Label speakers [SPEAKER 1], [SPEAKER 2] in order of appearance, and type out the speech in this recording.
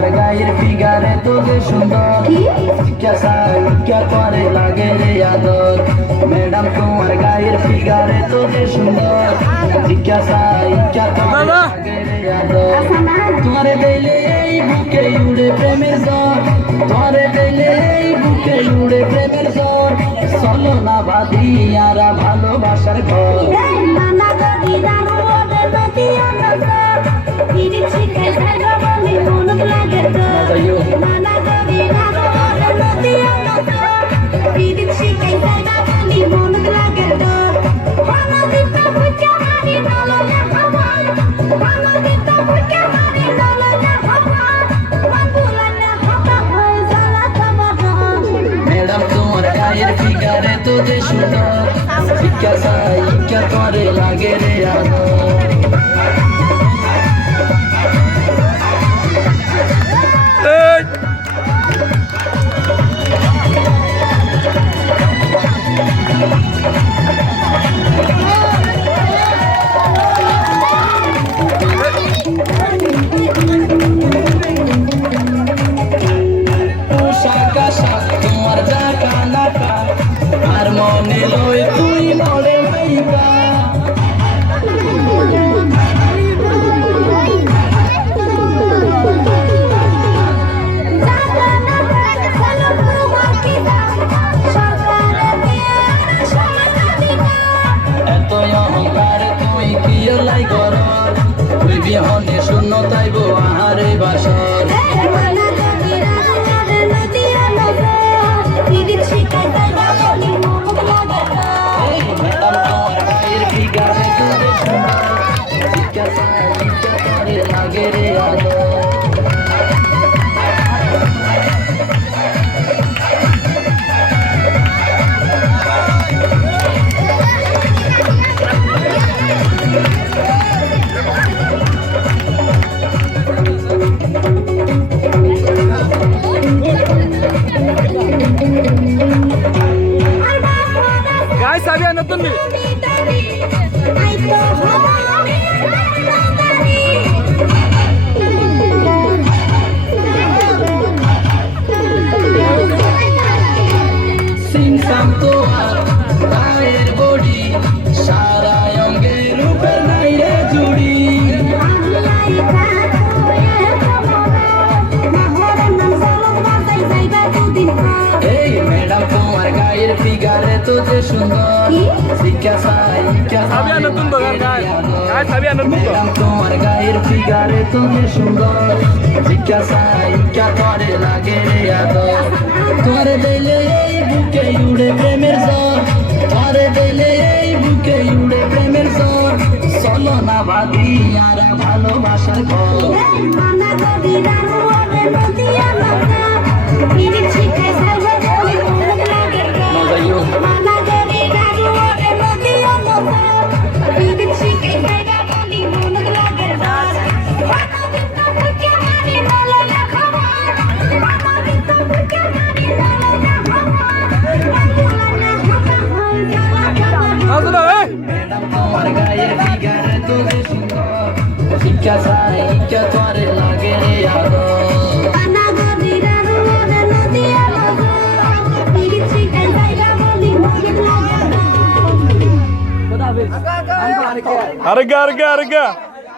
[SPEAKER 1] ফিগারে তো যে সুন্দর শিক্ষা শিক্ষা করে লাগে রে আদর। ম্যাডাম তোমার গায়ের ফিগারে তো যে সুন্দর শিক্ষা শিক্ষা করে লাগে রে আদর। তোমারে দিলে এই বুকে উড়ে প্রেমের জ্বর। তোমারে দিলে এই বুকে উড়ে প্রেমের জ্বর। চলো না বাদি আরা ভালোবাসার ঘর। ফিগারে তো যে সুন্দর শিক্ষা শিক্ষা করে লাগে রে আদর বিহনে শূন্য তাইব আহারে বাসর
[SPEAKER 2] আমি নতুন
[SPEAKER 1] যে সুন্দর শিক্ষা শিক্ষা
[SPEAKER 2] আমি নতুন বাগান গাইস গাইস আমি নতুন তো
[SPEAKER 1] তোমার গায়ের ফিগারে তো যে সুন্দর শিক্ষা শিক্ষা করে লাগে রে আদর তোরে দিলে এই বুকে ভালোবাসার শিক্ষা শিক্ষা করে লাগে রে আদর
[SPEAKER 2] আরেগা আরেগা আরেগা